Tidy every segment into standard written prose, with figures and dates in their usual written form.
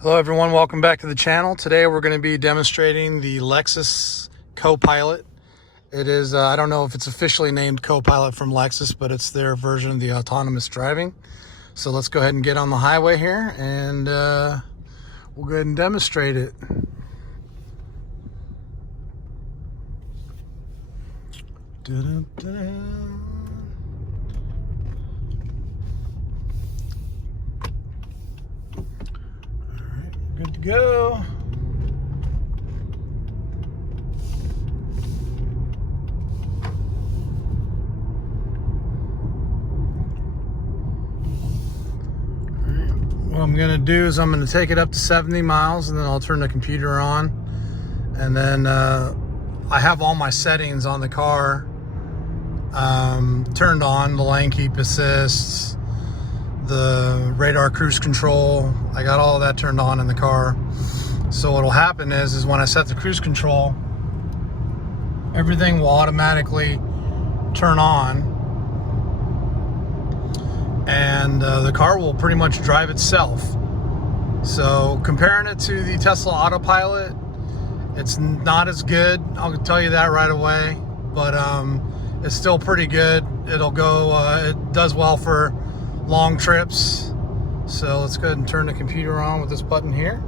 Hello everyone, welcome back to the channel. Today we're going to be demonstrating the Lexus Copilot. It is, I don't know if it's officially named Copilot from Lexus, but it's their version of the autonomous driving. So let's go ahead and get on the highway here and we'll go ahead and demonstrate it. Da-da-da. Good to go. What I'm going to do is I'm going to take it up to 70 miles and then I'll turn the computer on. And then I have all my settings on the car turned on, the lane keep assists, the radar cruise control. I got all of that turned on in the car. So what'll happen is when I set the cruise control, everything will automatically turn on and the car will pretty much drive itself. So comparing it to the Tesla Autopilot, it's not as good, I'll tell you that right away, but it's still pretty good. It'll go, it does well for long trips. So let's go ahead and turn the computer on with this button here.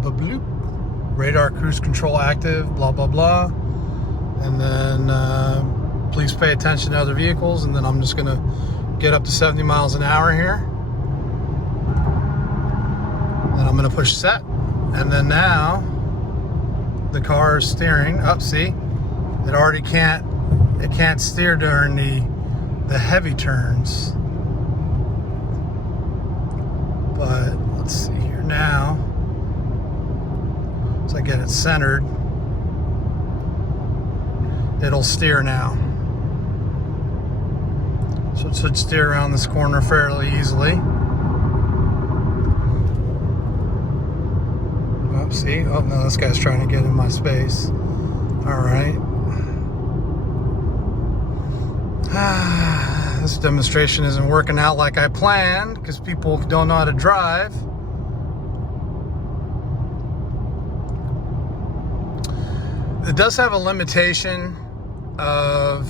Bloop. Radar cruise control active, blah blah blah. And then please pay attention to other vehicles, and then I'm just gonna get up to 70 miles an hour here. Then I'm gonna push set, and then now the car is steering up. See, it already can't steer during the heavy turns. But let's see here now. So I get it centered. It'll steer now. So it should steer around this corner fairly easily. Oh, see? Oh no, this guy's trying to get in my space. Alright. This demonstration isn't working out like I planned because people don't know how to drive. It does have a limitation of,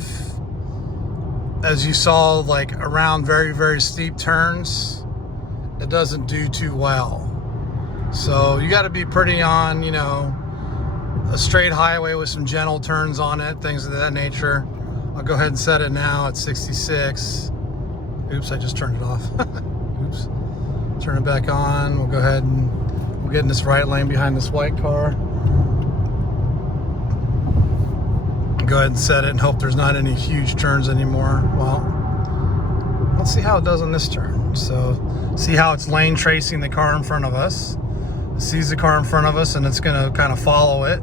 as you saw, like around very, very steep turns, it doesn't do too well. So you got to be pretty on, you know, a straight highway with some gentle turns on it, things of that nature. I'll go ahead and set it now at 66. Oops, I just turned it off. Oops. Turn it back on. We'll go ahead and we'll get in this right lane behind this white car. Go ahead and set it and hope there's not any huge turns anymore. Well, let's see how it does on this turn. So, see how it's lane tracing the car in front of us. It sees the car in front of us and it's gonna kind of follow it.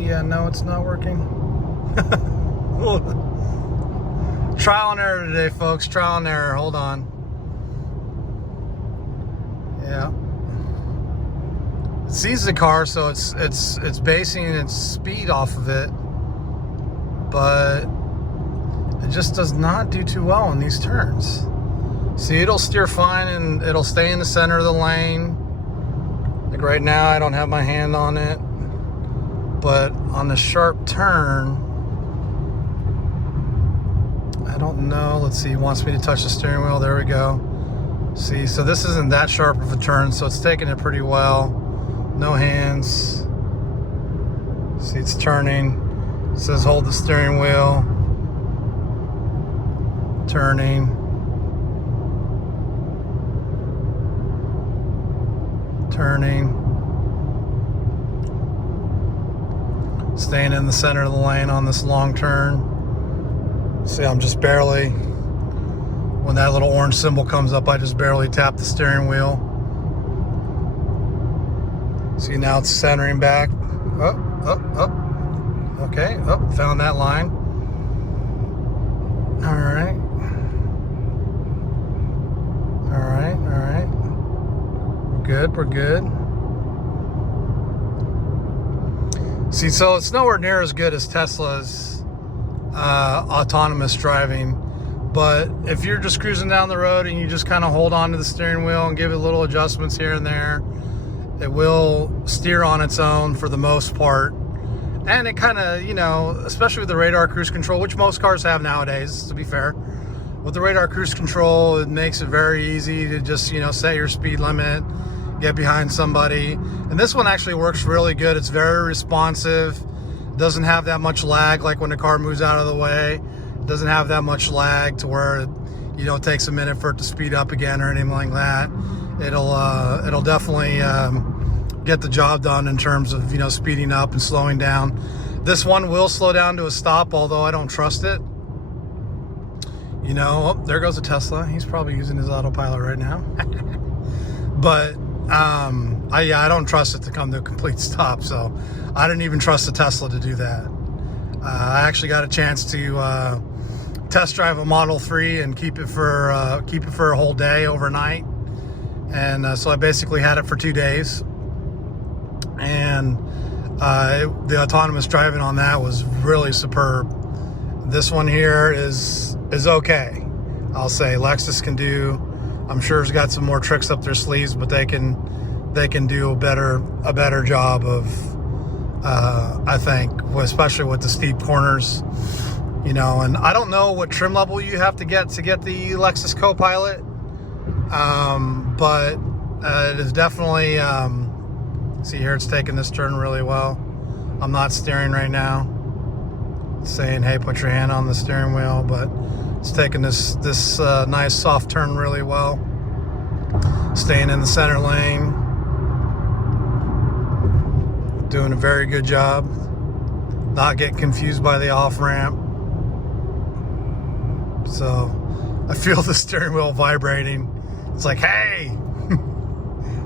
Yeah, no, it's not working. Trial and error today, folks. Trial and error. Hold on. Yeah. It sees the car, so it's basing its speed off of it, but it just does not do too well in these turns. See, it'll steer fine and it'll stay in the center of the lane. Like right now, I don't have my hand on it, but on the sharp turn, I don't know. Let's see, he wants me to touch the steering wheel. There we go. See, so this isn't that sharp of a turn, so it's taking it pretty well. No hands. See, it's turning. It says hold the steering wheel. Turning. Turning. Staying in the center of the lane on this long turn. See, I'm just barely, when that little orange symbol comes up, I just barely tap the steering wheel. See, now it's centering back. Up. Okay, found that line. All right. We're good. See, so it's nowhere near as good as Tesla's autonomous driving, But if you're just cruising down the road and you just kind of hold on to the steering wheel and give it little adjustments here and there, it will steer on its own for the most part. And it kind of, you know, especially with the radar cruise control, which most cars have nowadays, to be fair. With the radar cruise control, it makes it very easy to just, you know, set your speed limit, get behind somebody. And this one actually works really good. It's very responsive. Doesn't have that much lag, like when the car moves out of the way. It doesn't have that much lag to where, you know, it takes a minute for it to speed up again or anything like that. It'll definitely get the job done in terms of, you know, speeding up and slowing down. This one will slow down to a stop, although I don't trust it. You know, oh, there goes a Tesla. He's probably using his autopilot right now. But I don't trust it to come to a complete stop, so I didn't even trust the Tesla to do that. I actually got a chance to test drive a Model 3 and keep it for a whole day overnight, and so I basically had it for 2 days. And the autonomous driving on that was really superb. This one here is okay. I'll say Lexus can do. I'm sure it's got some more tricks up their sleeves, but they can do a better job of, I think, especially with the steep corners, you know. And I don't know what trim level you have to get the Lexus Copilot, but it is definitely. See here, it's taking this turn really well. I'm not steering right now. It's saying, hey, put your hand on the steering wheel, but it's taking this nice soft turn really well. Staying in the center lane. Doing a very good job. Not getting confused by the off-ramp. So I feel the steering wheel vibrating. It's like, hey,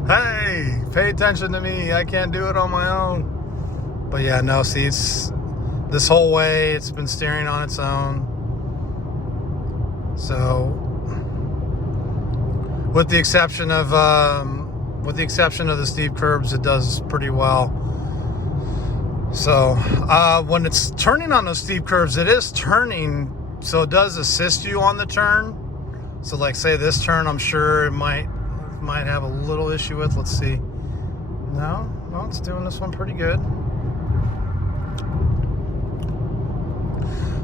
hey, pay attention to me. I can't do it on my own. But yeah, no, see, it's this whole way it's been steering on its own. So with the exception of the steep curbs, it does pretty well. So when it's turning on those steep curves, it is turning, so it does assist you on the turn. So like say this turn, I'm sure it might have a little issue with. Let's see. No, it's doing this one pretty good.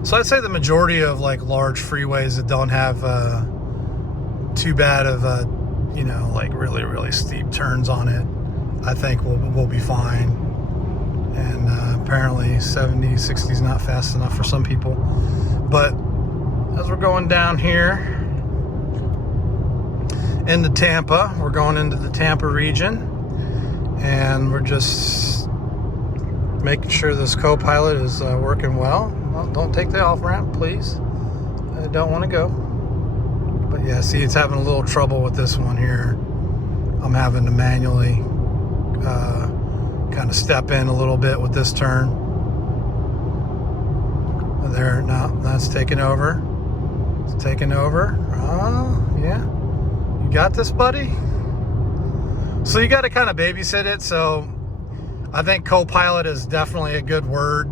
So I'd say the majority of like large freeways that don't have too bad of you know, like really steep turns on it, I think we'll be fine. And apparently 70, 60 is not fast enough for some people. But as we're going down here into Tampa, we're going into the Tampa region, and we're just making sure this Copilot is working well. Don't take the off-ramp, please. I don't want to go. But yeah, see, it's having a little trouble with this one here. I'm having to manually kind of step in a little bit with this turn. There, no, that's taking over. It's taking over. Yeah. You got this, buddy? So you got to kind of babysit it. So I think Copilot is definitely a good word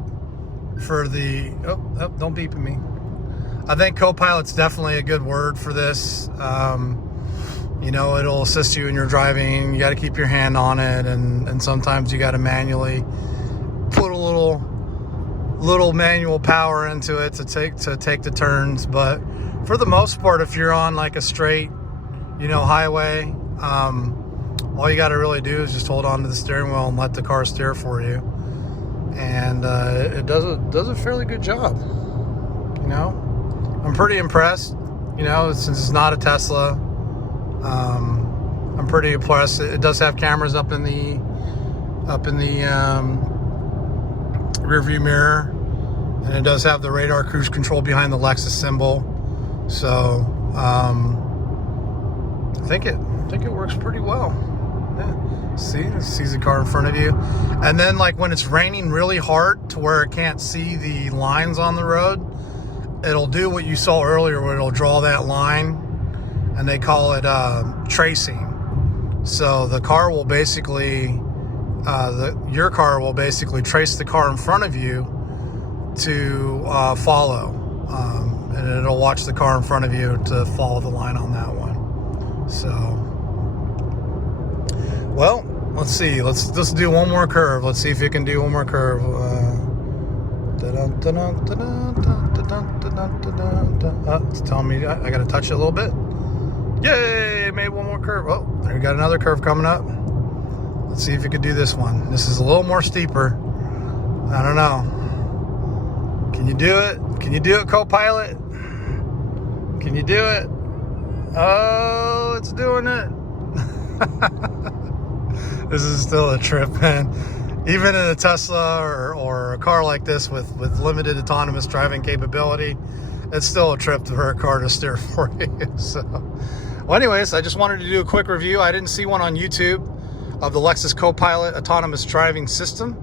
for the, oh, don't beep at me. I think Copilot's definitely a good word for this. You know, it'll assist you in your driving. You got to keep your hand on it, and sometimes you got to manually put a little manual power into it to take the turns. But for the most part, if you're on like a straight, you know, highway, all you got to really do is just hold on to the steering wheel and let the car steer for you, and it does a fairly good job. You know, I'm pretty impressed. You know, since it's not a Tesla, I'm pretty impressed. It does have cameras up in the rear view mirror, and it does have the radar cruise control behind the Lexus symbol. So I think it works pretty well. Yeah. See, it sees the car in front of you, and then like when it's raining really hard to where it can't see the lines on the road, it'll do what you saw earlier, where it'll draw that line, and they call it tracing. So the car will basically, your car will basically trace the car in front of you to follow. and it'll watch the car in front of you to follow the line on that one. So, well, let's see. Let's do one more curve. Let's see if it can do one more curve. It's telling me I got to touch it a little bit. Yay! Made one more curve. Oh, there we got another curve coming up. Let's see if it could do this one. This is a little more steeper. I don't know. Can you do it? Can you do it, co-pilot? Can you do it? Oh, it's doing it. This is still a trip, man. Even in a Tesla or a car like this with limited autonomous driving capability, it's still a trip for a car to steer for you. So, well, anyways, I just wanted to do a quick review. I didn't see one on YouTube of the Lexus Co-Pilot autonomous driving system.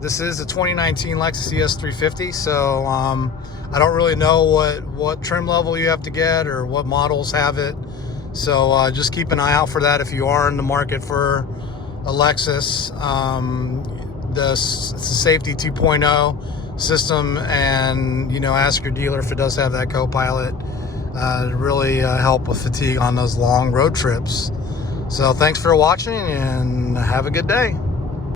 This is a 2019 Lexus ES350, so I don't really know what trim level you have to get or what models have it. So just keep an eye out for that if you are in the market for a Lexus. It's a safety 2.0 system, and ask your dealer if it does have that co-pilot to really help with fatigue on those long road trips. So thanks for watching and have a good day.